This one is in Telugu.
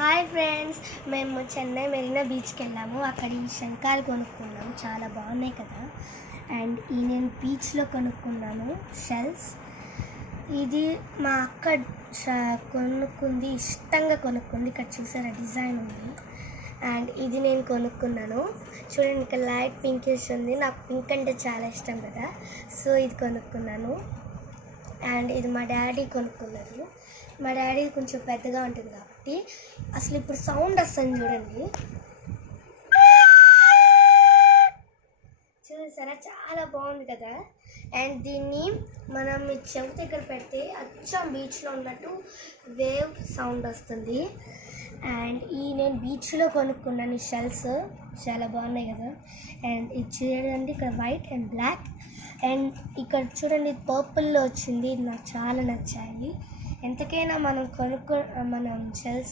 హాయ్ ఫ్రెండ్స్, మేము చెన్నై మెరీనా బీచ్కి వెళ్ళాము. అక్కడ ఈ శంఖాలు కొనుక్కున్నాము, చాలా బాగున్నాయి కదా. అండ్ ఈ నేను బీచ్లో కొనుక్కున్నాను షెల్స్. ఇది మా అక్క కొనుక్కుంది, ఇష్టంగా కొనుక్కుంది. ఇక్కడ చూసారా డిజైన్ ఉంది. అండ్ ఇది నేను కొనుక్కున్నాను. చూడండి, ఇక్కడ లైట్ పింకిష్ ఉంది. నాకు పింక్ అంటే చాలా ఇష్టం కదా, సో ఇది కొనుక్కున్నాను. అండ్ ఇది మా డాడీ కొనుక్కున్నారు. మా డాడీ కొంచెం పెద్దగా ఉంటుంది కాబట్టి అసలు ఇప్పుడు సౌండ్ వస్తుంది చూడండి, చూసారా, చాలా బాగుంది కదా. అండ్ దీన్ని మనం చెవి దగ్గర పెడితే అచ్చం బీచ్లో ఉన్నట్టు వేవ్ సౌండ్ వస్తుంది. అండ్ నేను బీచ్లో కొనుక్కున్నాను ఈ షెల్స్, చాలా బాగున్నాయి కదా. అండ్ ఇది చూడండి, ఇక్కడ వైట్ అండ్ బ్లాక్. అండ్ ఇక్కడ చూడండి పర్పుల్లో వచ్చింది, నాకు చాలా నచ్చాయి. ఎంతకైనా మనం షెల్స్